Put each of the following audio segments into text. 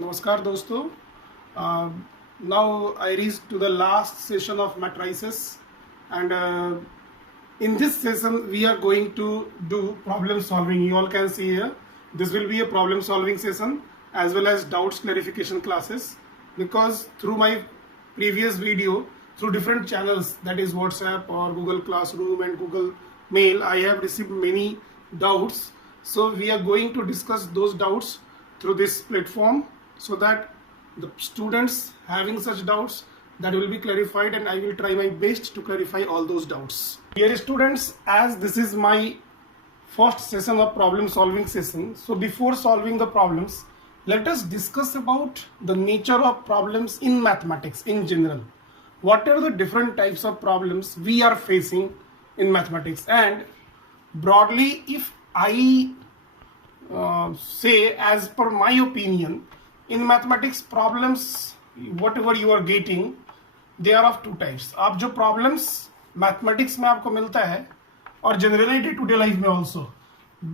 Namaskar दोस्तों. Now I reached to the last session of matrices, and in this session we are going to do problem solving. You all can see here, this will be a problem solving session as well as doubts clarification classes, because through my previous video, through different channels, that is WhatsApp or Google Classroom and Google Mail, I have received many doubts. So we are going to discuss those doubts through this platform, so that the students having such doubts, that will be clarified, and I will try my best to clarify all those doubts. Dear students, as this is my first session of problem solving session, so before solving the problems, let us discuss about the nature of problems in mathematics in general. What are the different types of problems we are facing in mathematics? And broadly, if I say, as per my opinion, in mathematics problems whatever you are getting, they are of two types. आप जो problems mathematics में आपको मिलता है और generally day to day life में also,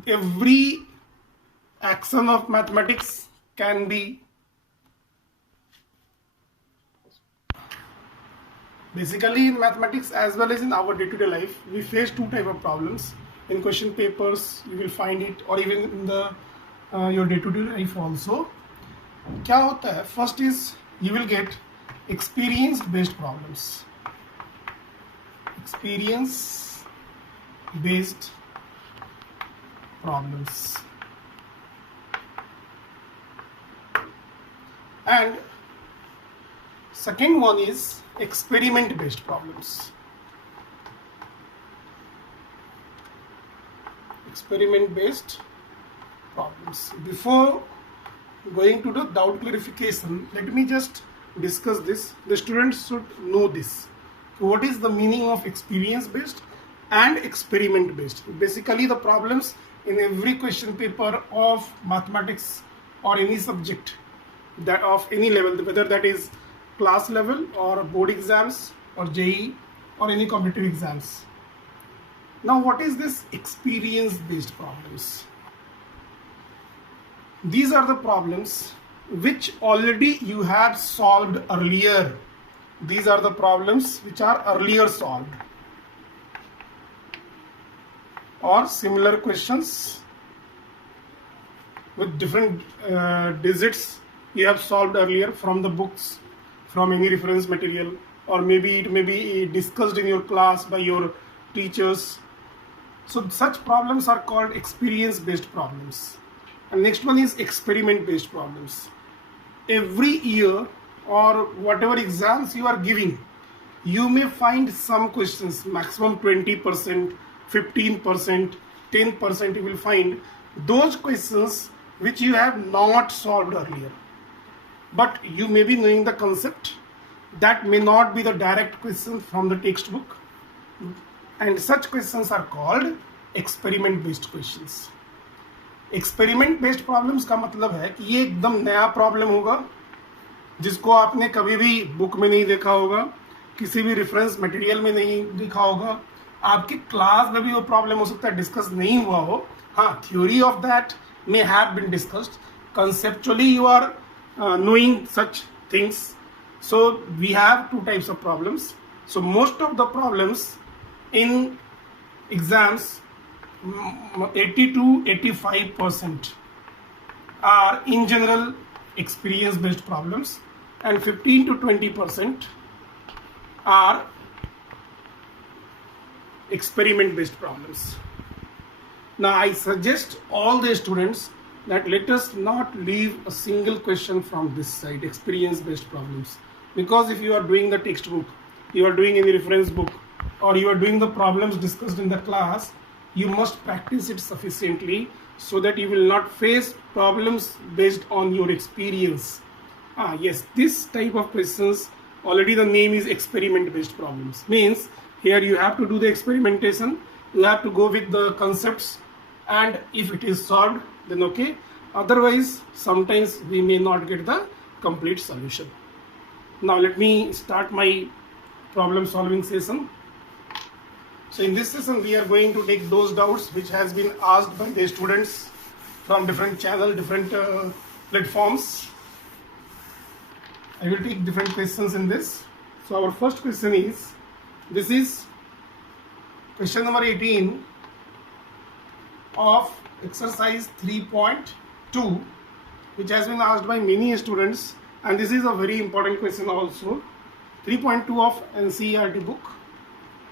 every action of mathematics can be basically in mathematics as well as in our day to day life, we face two type of problems. In question papers you will find it, or even in the your day to day life also. क्या होता है? First is you will get experience based problems. Experience based problems. And second one is experiment based problems. Experiment based problems. Before going to the doubt clarification, let me just discuss this. The students should know this. What is the meaning of experience based and experiment based? Basically the problems in every question paper of mathematics or any subject, that of any level, whether that is class level or board exams or JEE or any competitive exams. Now what is this experience based problems? These are the problems which already you have solved earlier. These are the problems which are earlier solved, or similar questions with different digits you have solved earlier from the books, from any reference material, or maybe it may be discussed in your class by your teachers. So such problems are called experience based problems. And next one is experiment based problems. Every year or whatever exams you are giving, you may find some questions, maximum 20%, 15%, 10% you will find those questions which you have not solved earlier. But you may be knowing the concept. That may not be the direct question from the textbook. And such questions are called experiment based questions. Experiment based problems का मतलब है कि ये एकदम नया problem होगा जिसको आपने कभी भी बुक में नहीं देखा होगा, किसी भी रेफरेंस मटेरियल में नहीं देखा होगा, आपकी क्लास में भी वो प्रॉब्लम हो सकता है डिस्कस नहीं हुआ हो. हाँ, theory of that may have been discussed, conceptually you are knowing such things. So we have two types of problems. So most of the problems in exams, 80 to 85% are in general experience based problems, and 15 to 20% are experiment based problems. Now I suggest all the students that let us not leave a single question from this side, experience based problems, because if you are doing the textbook, you are doing any reference book, or you are doing the problems discussed in the class, you must practice it sufficiently so that you will not face problems based on your experience. Yes, this type of questions, already the name is experiment based problems, means here you have to do the experimentation, you have to go with the concepts, and if it is solved then okay, otherwise sometimes we may not get the complete solution. Now let me start my problem solving session. So in this session we are going to take those doubts which has been asked by the students from different channel, different platforms. I will take different questions in this. So our first question is, this is question number 18 of exercise 3.2, which has been asked by many students, and this is a very important question also. 3.2 of NCERT book,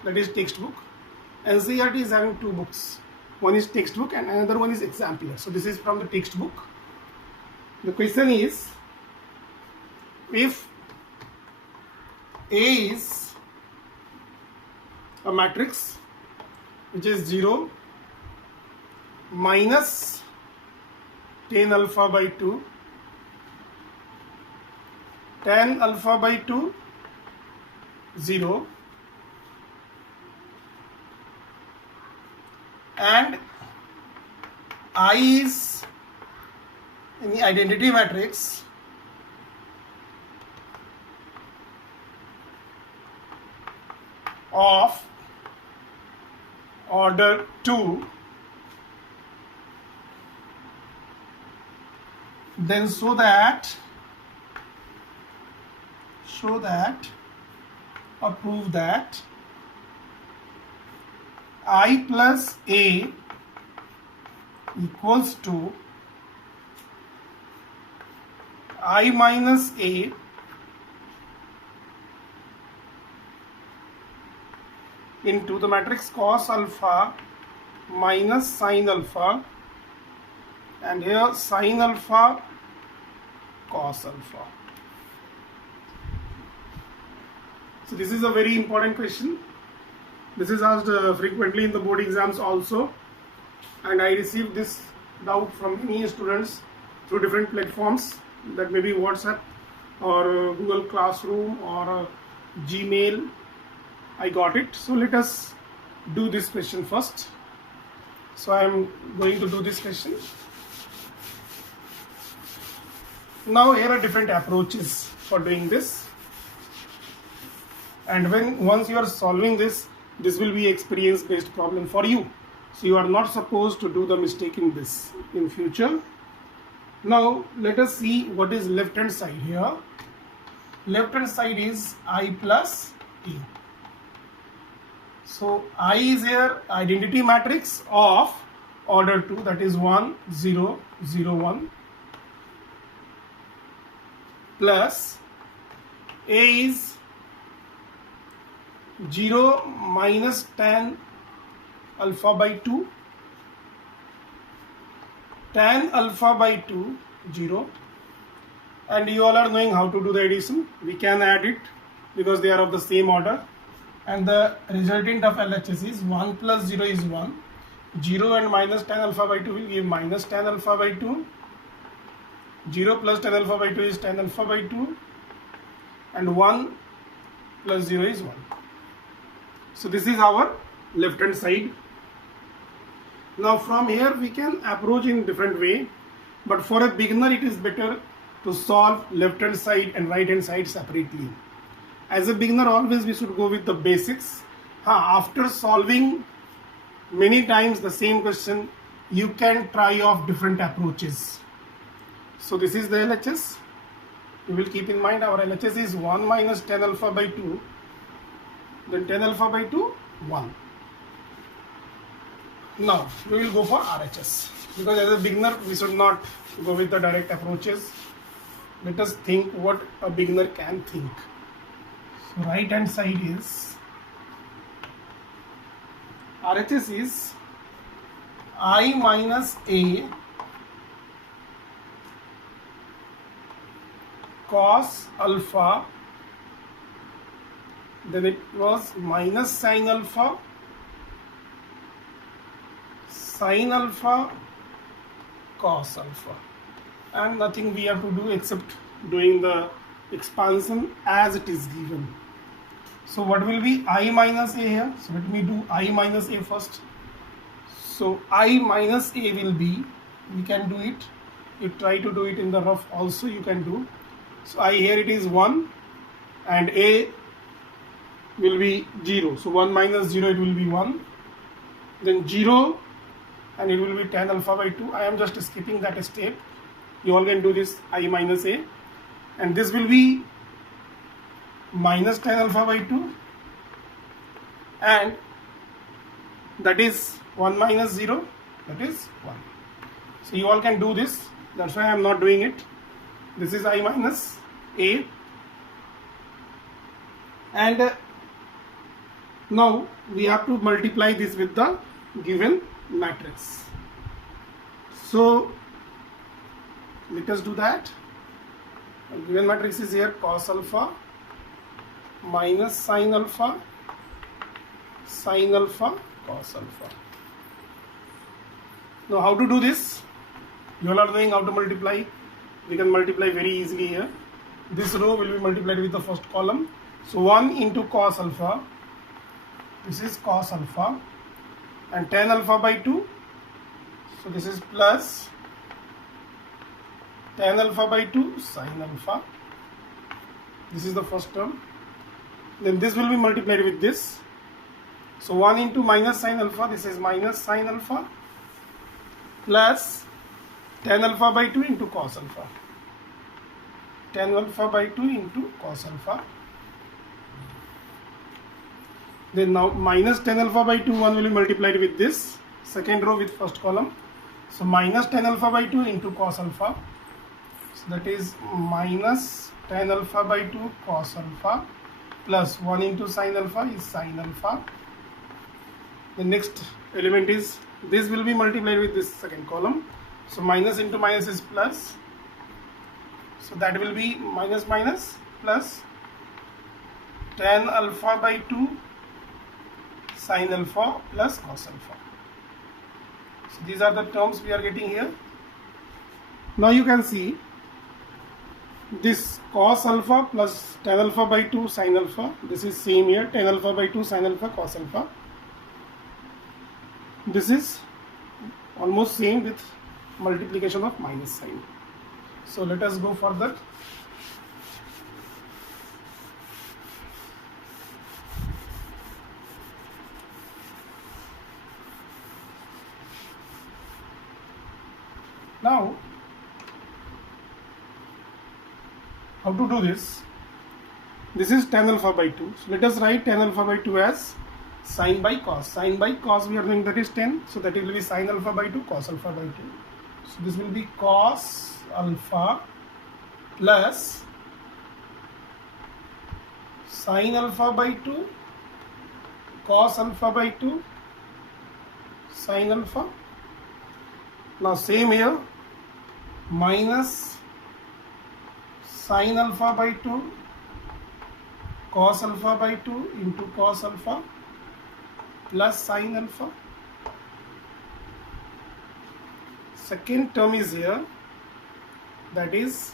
that is textbook. NCERT is having two books. One is textbook and another one is exemplar. So this is from the textbook. The question is, if A is a matrix which is 0 minus tan alpha by 2, tan alpha by 2, 0, and I is in the identity matrix of order 2, then show that or prove that I plus A equals to I minus A into the matrix cos alpha minus sin alpha, and here sin alpha cos alpha. So this is a very important question. This is asked frequently in the board exams also, and I received this doubt from many students through different platforms, that may be WhatsApp or Google Classroom or Gmail. I got it. So let us do this question first. So I am going to do this question. Now here are different approaches for doing this, and once you are solving this will be experience based problem for you. So you are not supposed to do the mistake in this in future. Now let us see what is left hand side here. Left hand side is I plus A. So I is here identity matrix of order 2, that is 1 0 0 1, plus A is 0 minus tan alpha by 2, tan alpha by 2 0, and you all are knowing how to do the addition. We can add it because they are of the same order, and the resultant of LHS is 1 plus 0 is 1, 0 and minus tan alpha by 2 will give minus tan alpha by 2, 0 plus tan alpha by 2 is tan alpha by 2, and 1 plus 0 is 1. So this is our left hand side. Now from here we can approach in different way, but for a beginner it is better to solve left hand side and right hand side separately. As a beginner always we should go with the basics. After solving many times the same question, you can try off different approaches. So this is the LHS. You will keep in mind our LHS is 1 minus tan alpha by 2, then tan alpha by 2 1. Now we will go for RHS, because as a beginner we should not go with the direct approaches. Let us think what a beginner can think. So right hand side is RHS is I minus A cos alpha, then it was minus sin alpha cos alpha, and nothing we have to do except doing the expansion as it is given. So what will be I minus A here? So let me do I minus A first. So I minus A will be, we can do it, you try to do it in the rough also, you can do. So I here it is 1 and A will be 0. So 1 minus 0 it will be 1. Then 0 and it will be tan alpha by 2. I am just skipping that step. You all can do this I minus A. And this will be minus tan alpha by 2, and that is 1 minus 0, that is 1. So you all can do this, that's why I am not doing it. This is I minus a, and now we have to multiply this with the given matrix. So let us do that. Given matrix is here: cos alpha minus sin alpha, sin alpha, cos alpha. Now how to do this? You all are knowing how to multiply. We can multiply very easily here. This row will be multiplied with the first column. So 1 into cos alpha, this is cos alpha, and tan alpha by 2, so this is plus tan alpha by 2 sin alpha. This is the first term. Then this will be multiplied with this. So 1 into minus sin alpha, this is minus sin alpha, plus tan alpha by 2 into cos alpha. Tan alpha by 2 into cos alpha. Then now minus tan alpha by 2, 1 will be multiplied with this second row with first column. So minus tan alpha by 2 into cos alpha. So that is minus tan alpha by 2 cos alpha, plus 1 into sin alpha is sin alpha. The next element is, this will be multiplied with this second column. So minus into minus is plus. So that will be minus minus plus tan alpha by 2 sin alpha plus cos alpha. So these are the terms we are getting here. Now you can see this cos alpha plus tan alpha by 2 sin alpha. This is same here, tan alpha by 2 sin alpha cos alpha. This is almost same with multiplication of minus sign. So let us go further. Now, how to do this? This is tan alpha by 2. So let us write tan alpha by 2 as sin by cos. Sin by cos we are doing, that is 10. So that will be sin alpha by 2 cos alpha by 2. So this will be cos alpha plus sin alpha by 2 cos alpha by 2 sin alpha. Now same here, minus sin alpha by 2 cos alpha by 2 into cos alpha plus sin alpha. Second term is here, that is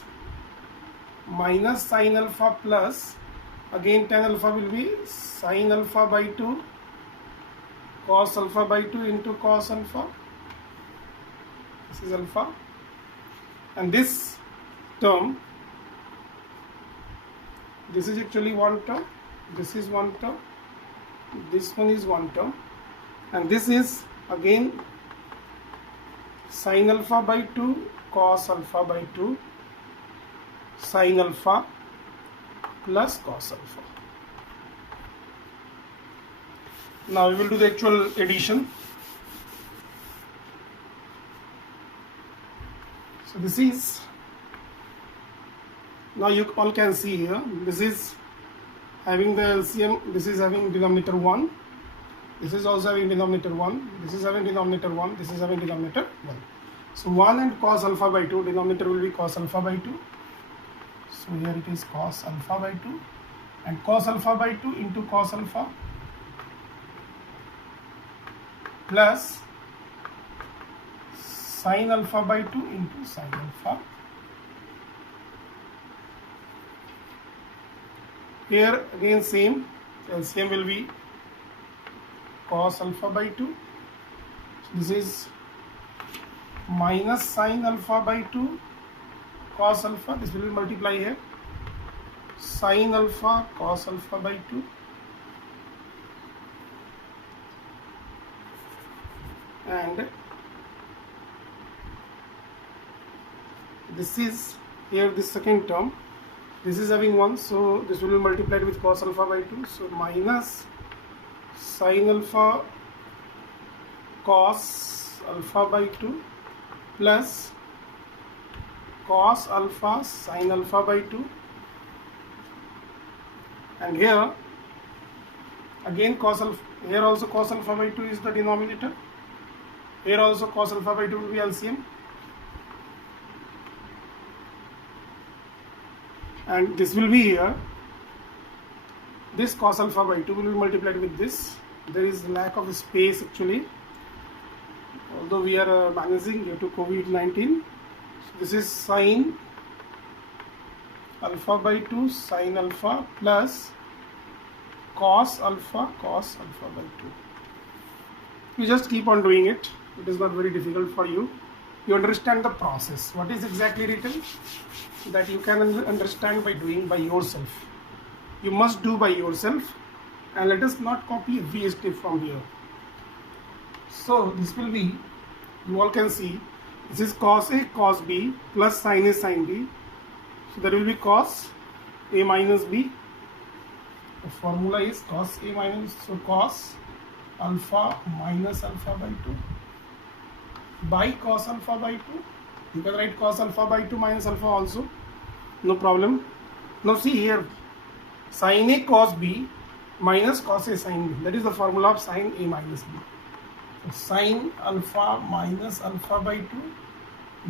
minus sin alpha plus, again tan alpha will be sin alpha by 2 cos alpha by 2 into cos alpha. This is alpha, and this term, this is actually one term, this is one term, this one is one term, and this is again sin alpha by 2 cos alpha by 2 sin alpha plus cos alpha. Now we will do the actual addition. So this is, now you all can see here, this is having the LCM, this is having denominator 1, this is also having denominator 1, this is having denominator 1, this is having denominator 1. So 1 and cos alpha by 2, denominator will be cos alpha by 2. So here it is cos alpha by 2, and cos alpha by 2 into cos alpha plus sin alpha by 2 into sin alpha. Here again same, LCM will be cos alpha by 2. So this is minus sin alpha by 2 cos alpha, this will be multiply here, sin alpha cos alpha by 2, and this is here this second term, This is having 1, so this will be multiplied with cos alpha by 2. So minus sin alpha cos alpha by 2 plus cos alpha sin alpha by 2, and here again cos alpha, here also cos alpha by 2 is the denominator, here also cos alpha by 2 will be LCM, and this will be here, this cos alpha by 2 will be multiplied with this. There is lack of space actually, although we are managing due to COVID-19. So this is sin alpha by 2 sin alpha plus cos alpha by 2. You just keep on doing it. It is not very difficult for you. You understand the process. What is exactly written? That you can understand by doing by yourself. You must do by yourself, and let us not copy every step from here. So this will be, you all can see, this is cos A cos B plus sin A sin B. So there will be cos A minus B. The formula is cos A minus, so cos alpha minus alpha by 2 by cos alpha by 2. You can write cos alpha by 2 minus alpha also, no problem. Now see here, sin A cos B minus cos A sin B. That is the formula of sin A minus B. So sin alpha minus alpha by 2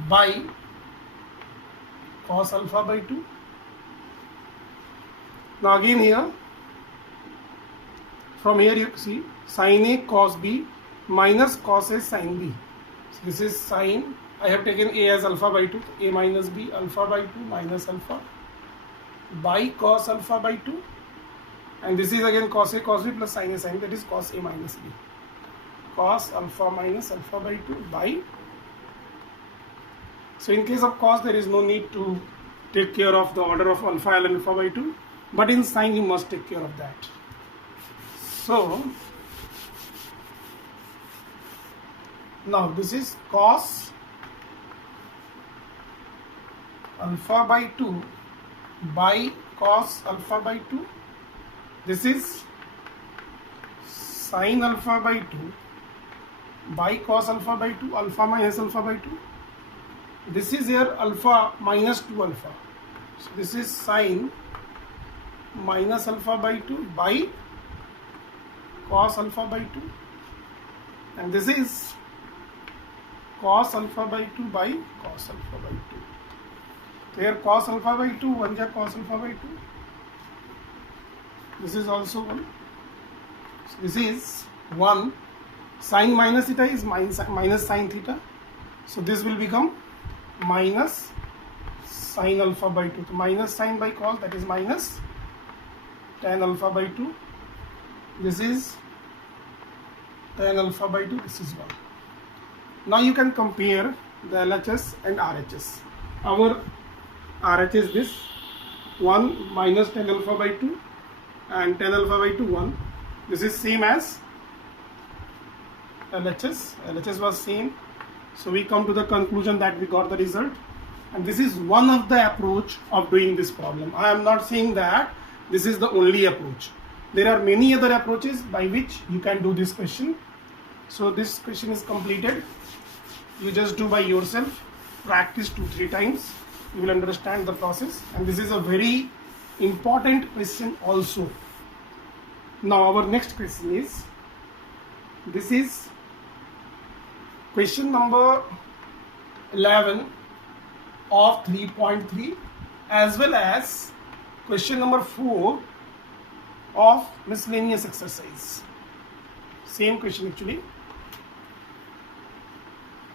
by cos alpha by 2. Now again here, from here you see sin A cos B minus cos A sin B. So this is sin, I have taken A as alpha by 2, A minus B alpha by 2 minus alpha by cos alpha by 2, and this is again cos A cos B plus sin A sin B, that is cos A minus B. Cos alpha minus alpha by 2 by, so in case of cos there is no need to take care of the order of alpha and alpha by 2, but in sin you must take care of that. So now this is cos alpha by 2 by cos alpha by 2. This is sin alpha by 2 by cos alpha by 2, alpha minus alpha by 2. This is here alpha minus 2 alpha. So this is sin minus alpha by 2 by cos alpha by 2, and this is cos alpha by 2 by cos alpha by 2. So here cos alpha by 2, 1 ja cos alpha by 2. This is also 1. So this is 1. Sin minus theta is minus sin theta. So this will become minus sin alpha by 2. So minus sin by cos, that is minus tan alpha by 2. This is tan alpha by 2. This is 1. Now you can compare the LHS and RHS. Our RHS is this 1 minus tan alpha by 2 and tan alpha by 2 1. This is same as LHS. LHS was same. So we come to the conclusion that we got the result, and this is one of the approach of doing this problem. I am not saying that this is the only approach. There are many other approaches by which you can do this question. So this question is completed. You just do by yourself, practice 2-3 times, you will understand the process, and this is a very important question also. Now our next question is, this is question number 11 of 3.3 as well as question number 4 of miscellaneous exercise. Same question actually.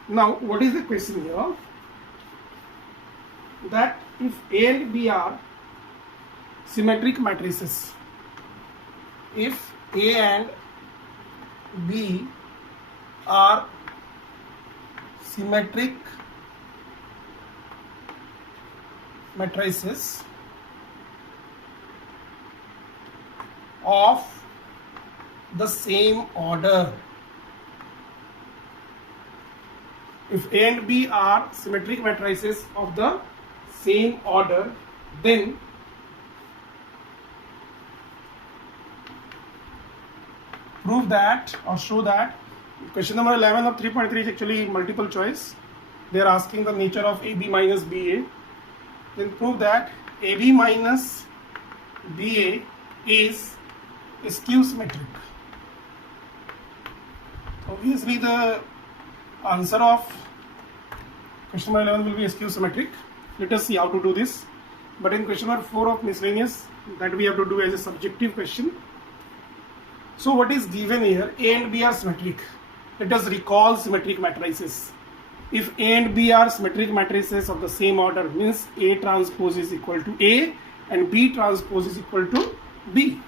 Now what is the question here? That if A and B are symmetric matrices, if A and B are symmetric matrices of the same order, if A and B are symmetric matrices of the same order, then prove that or show that. Question number 11 of 3.3 is actually multiple choice. They are asking the nature of AB minus BA. Then prove that AB minus BA is skew symmetric. Obviously, the answer of question number 11 will be skew symmetric. Let us see how to do this. But in question number 4 of miscellaneous, that we have to do as a subjective question. So what is given here? A and B are symmetric. Let us recall symmetric matrices. If A and B are symmetric matrices of the same order, means A transpose is equal to A and B transpose is equal to B.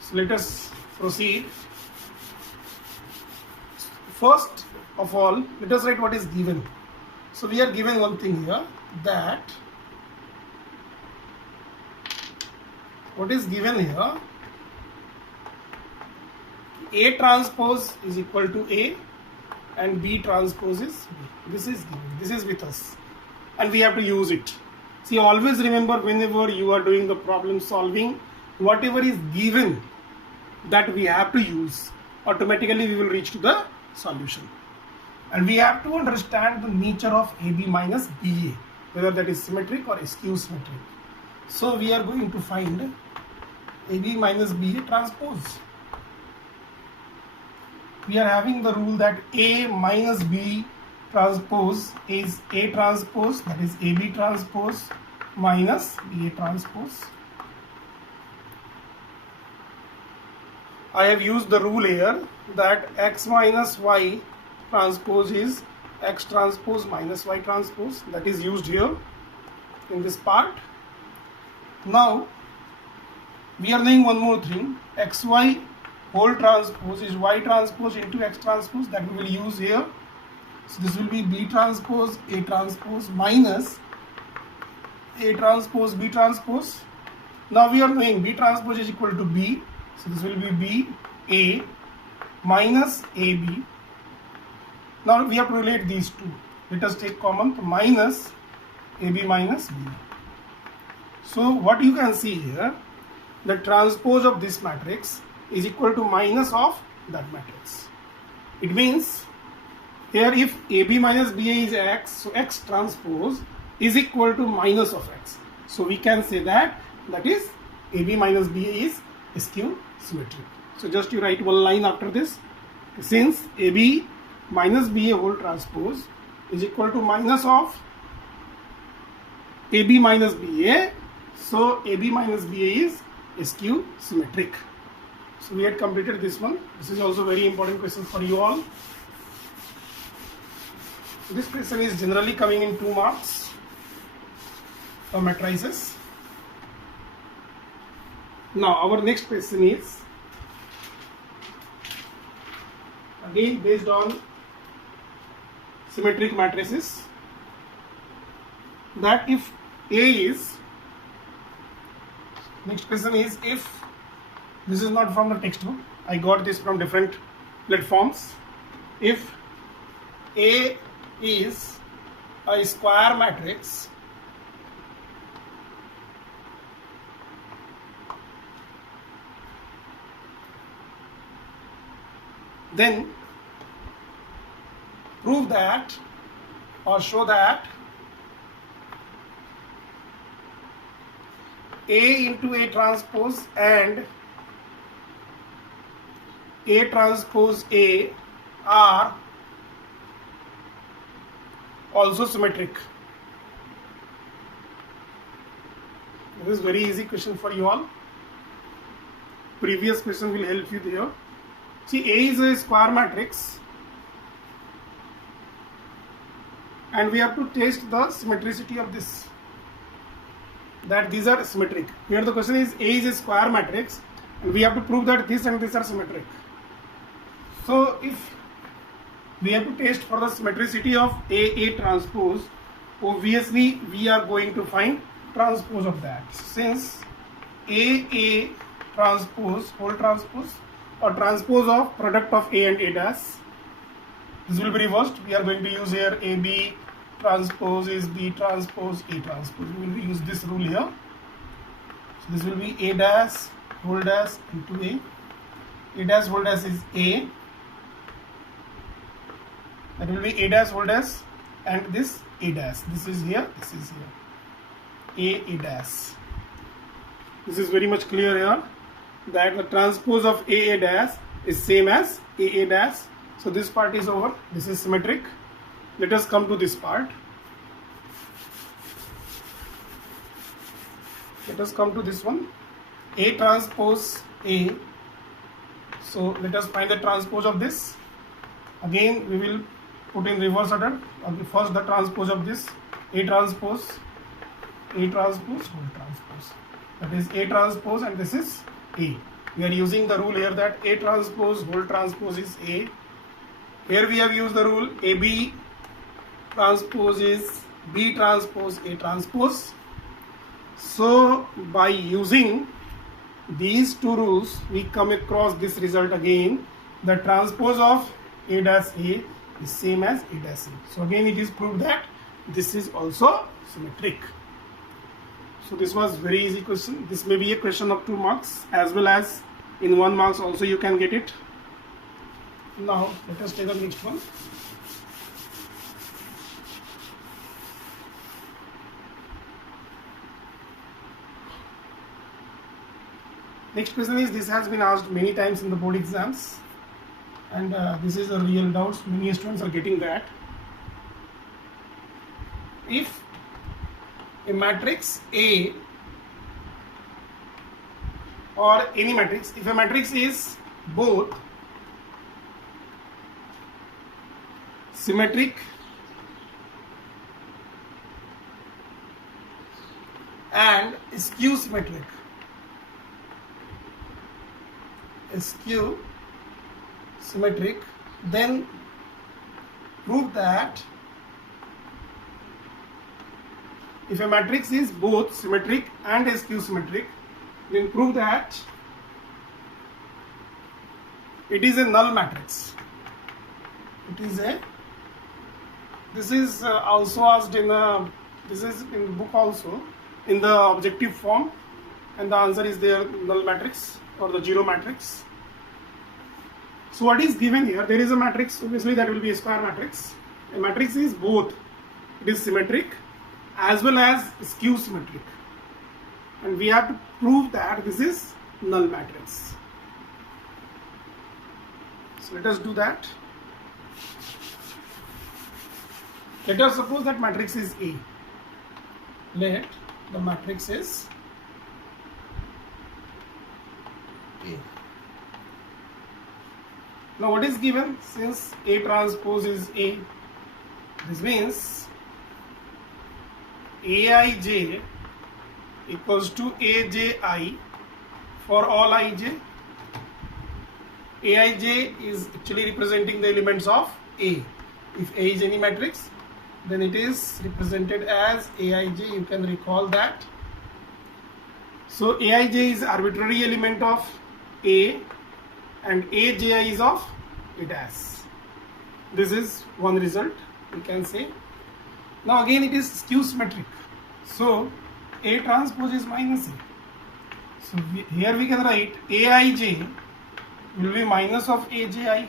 So let us proceed. First of all, let us write what is given. So we are given one thing here, that what is given here, A transpose is equal to A and B transpose is B. This is given. This is with us and we have to use it. See, always remember, whenever you are doing the problem solving, whatever is given, that we have to use. Automatically we will reach to the solution. And we have to understand the nature of AB minus BA, whether that is symmetric or skew symmetric. So we are going to find AB minus BA transpose. We are having the rule that A minus B transpose is A transpose, that is AB transpose minus BA transpose. I have used the rule here that X minus Y transpose is X transpose minus Y transpose. That is used here in this part. Now we are doing one more thing. XY whole transpose is Y transpose into X transpose, that we will use here. So this will be B transpose A transpose minus A transpose B transpose. Now we are knowing B transpose is equal to B. So this will be B A minus AB. Now we have to relate these two. Let us take common minus AB minus B. So what you can see here, the transpose of this matrix is equal to minus of that matrix. It means here if AB minus BA is X, so X transpose is equal to minus of X. So we can say that is AB minus BA is skew symmetric. So just you write one line after this. Since AB minus BA whole transpose is equal to minus of AB minus BA, so AB minus BA is skew symmetric. So we had completed this one. This is also very important question for you all. This question is generally coming in 2 marks for matrices. Now our next question is again based on symmetric matrices, that if A is, next question is, if this is not from the textbook, I got this from different platforms. If A is a square matrix then prove that or show that A into A transpose and A transpose A are also symmetric. This is very easy question for you all. Previous question will help you there. See, A is a square matrix and we have to test the symmetricity of this, that these are symmetric. Here the question is A is a square matrix and we have to prove that this and this are symmetric. So if we have to test for the symmetricity of A transpose, obviously we are going to find transpose of that. Since A transpose, whole transpose or transpose of product of A and A dash, this will be reversed. We are going to use here AB transpose is B transpose A transpose. We will use this rule here. So this will be A dash whole dash into A. A dash whole dash is A. That will be A dash whole dash, and this A dash. This is here, this is here. A dash. This is very much clear here that the transpose of A dash is same as A dash. So this part is over. This is symmetric. Let us come to this part. Let us come to this one. A transpose A. So let us find the transpose of this. Again we will put in reverse order. Okay, first the transpose of this. A transpose, whole transpose. That is A transpose, and this is A. We are using the rule here that A transpose whole transpose is A. Here we have used the rule AB transpose is B transpose A transpose. So by using these two rules, we come across this result again. The transpose of A dash A is same as A dash A. So again it is proved that this is also symmetric. So this was very easy question. This may be a question of 2 marks, as well as in 1 marks also you can get it. Now let us take the next one. Next question is, this has been asked many times in the board exams, and this is a real doubt. Many students are getting that. If a matrix A or any matrix, if a matrix is both symmetric and skew symmetric, then prove that if a matrix is both symmetric and skew symmetric, then prove that it is a null matrix. This is also asked in this is in the book also in the objective form, and the answer is there, null matrix or the zero matrix. So what is given here? There is a matrix, obviously that will be a square matrix. A matrix is both, it is symmetric as well as skew symmetric, and we have to prove that this is null matrix. So let us do that. Let us suppose that matrix is A. Let the matrix is A. Now what is given? Since A transpose is A, this means Aij equals to Aji for all ij. Aij is actually representing the elements of A. If A is any matrix, then it is represented as Aij. You can recall that. So Aij is arbitrary element of A, and Aji is of A dash. This is one result we can say. Now again it is skew symmetric. So A transpose is minus A. So here we can write Aij will be minus of Aji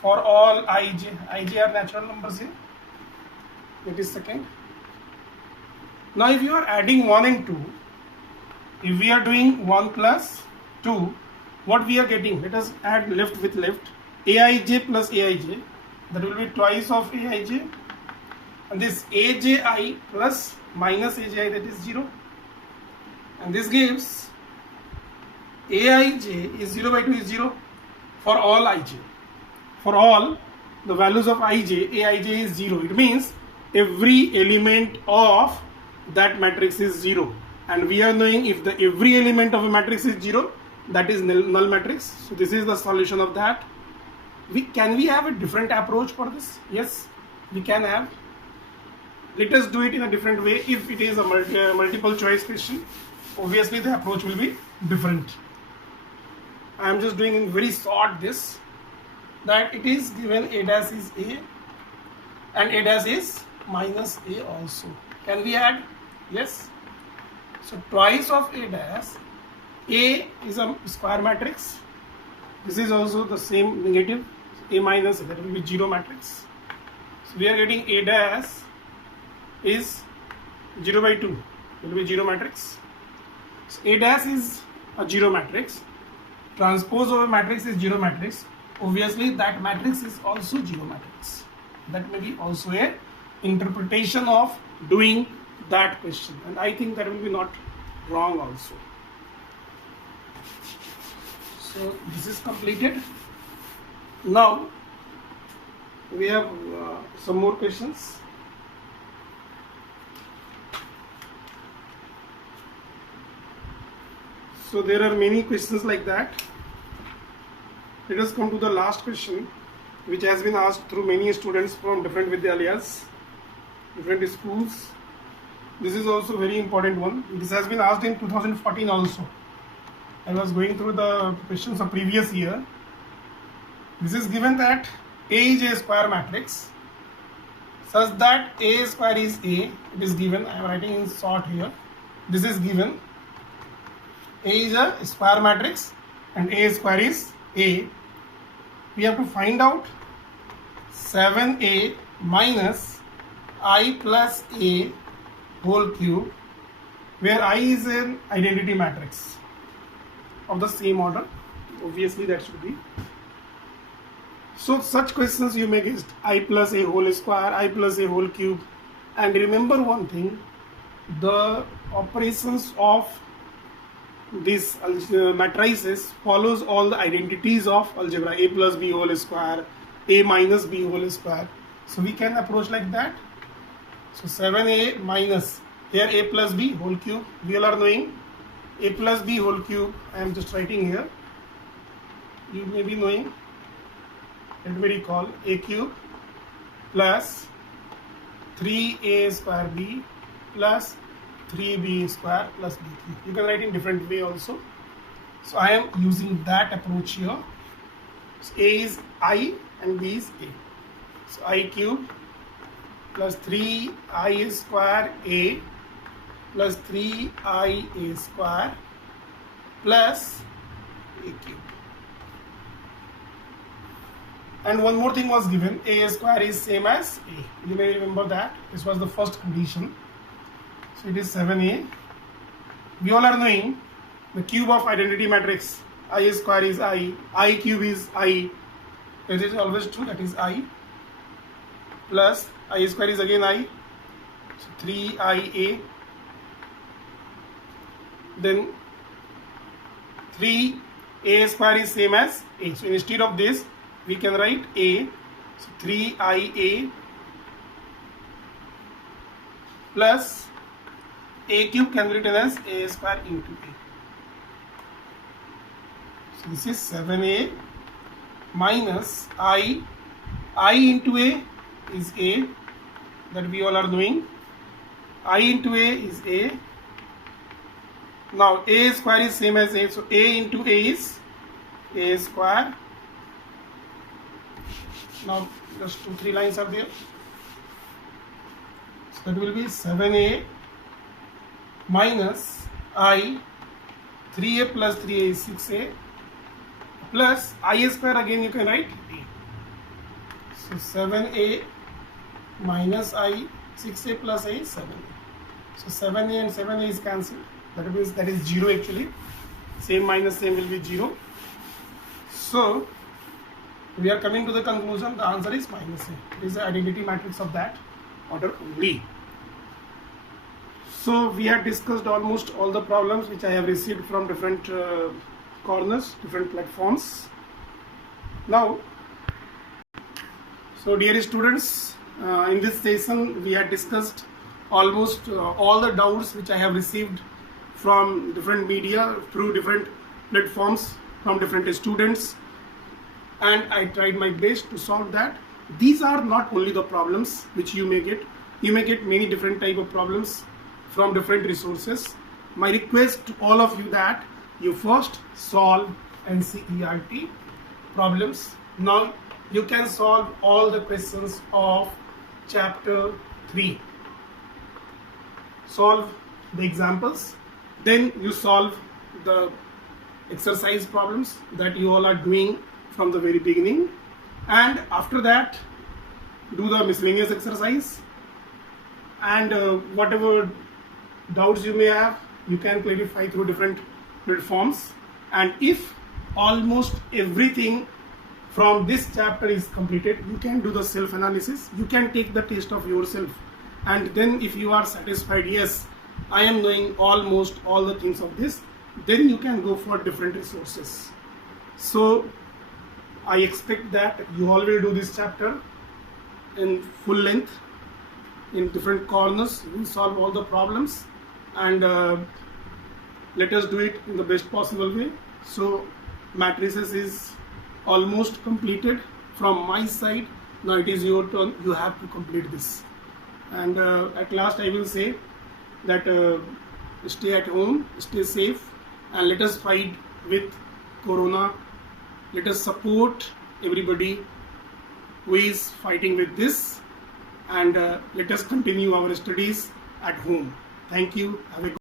for all ij. Ij are natural numbers here. That is second. Now if you are adding 1 and 2, if we are doing 1 plus 2, what we are getting? Let us add left with left. Aij plus Aij, that will be twice of Aij, and this Aji plus minus Aji, that is 0, and this gives Aij is 0 by 2 is 0 for all ij. For all the values of ij, Aij is 0. It means every element of that matrix is 0, and we are knowing if the every element of a matrix is 0, that is null matrix. So this is the solution of that. Can we have a different approach for this? Yes, we can have. Let us do it in a different way. If it is a multiple choice question, obviously the approach will be different. I am just doing in very short this, that it is given A dash is A and A dash is minus A also. Can we add? Yes. So twice of A dash. A is a square matrix. This is also the same negative, A minus, that will be 0 matrix. So we are getting A dash is 0 by 2, will be 0 matrix. So A dash is a 0 matrix. Transpose of a matrix is 0 matrix. Obviously that matrix is also 0 matrix. That may be also a interpretation of doing that question, and I think that will be not wrong also. So this is completed. Now we have some more questions. So there are many questions like that. Let us come to the last question, which has been asked through many students from different Vidyalayas, different schools. This is also a very important one. This has been asked in 2014 also. I was going through the questions of previous year. This is given that A is a square matrix such that A square is A. It is given. I am writing in short here. This is given. A is a square matrix and A square is A. We have to find out 7A minus I plus A whole cube, where I is an identity matrix of the same order. Obviously that should be. So such questions you may get I plus A whole square, I plus A whole cube. And remember one thing, the operations of this matrices follows all the identities of algebra. A plus B whole square, A minus B whole square. So we can approach like that. So 7A minus, here A plus B whole cube. We all are knowing A plus B whole cube. I am just writing here. You may be knowing. Let me recall. A cube plus 3A square B plus 3B square plus B cube. You can write in different way also. So I am using that approach here. So A is I and B is A. So I cube plus 3I square A plus 3I square plus A cube. And one more thing was given, A square is same as A. You may remember that. This was the first condition. So it is 7A. We all are knowing the cube of identity matrix. I square is I cube is I. It is always true, that is I. Plus I square is again I. So 3IA. Then 3A square is same as A. So instead of this, we can write A. So 3IA plus A cube can be written as A square into A. So this is 7A minus I into A is A, that we all are doing. I into A is A. Now A square is same as A, so A into A is A square. Now just 2-3 lines are there. So that will be 7A minus I, 3A plus 3A is 6A, plus I square again you can write A. So 7A minus I, 6A plus A is 7A. So 7A and 7A is cancelled. That means that is 0 actually. Same minus same will be 0. So we are coming to the conclusion, the answer is minus A. It is the identity matrix of that order only. So we have discussed almost all the problems which I have received from different corners, different platforms. Now, so dear students, in this session we have discussed almost all the doubts which I have received from different media, through different platforms, from different students, and I tried my best to solve that. These are not only the problems which you may get. You may get many different type of problems from different resources. My request to all of you that you first solve NCERT problems. Now you can solve all the questions of chapter 3. Solve the examples, then you solve the exercise problems that you all are doing from the very beginning, and after that do the miscellaneous exercise, and whatever doubts you may have, you can clarify through different platforms. And if almost everything from this chapter is completed, you can do the self analysis, you can take the test of yourself, and then if you are satisfied, yes, I am knowing almost all the things of this, then you can go for different resources. So I expect that you all will do this chapter in full length, in different corners. We will solve all the problems, and let us do it in the best possible way. So matrices is almost completed from my side. Now it is your turn, you have to complete this. And at last I will say that stay at home, stay safe, and let us fight with corona. Let us support everybody who is fighting with this, and let us continue our studies at home. Thank you. Have a good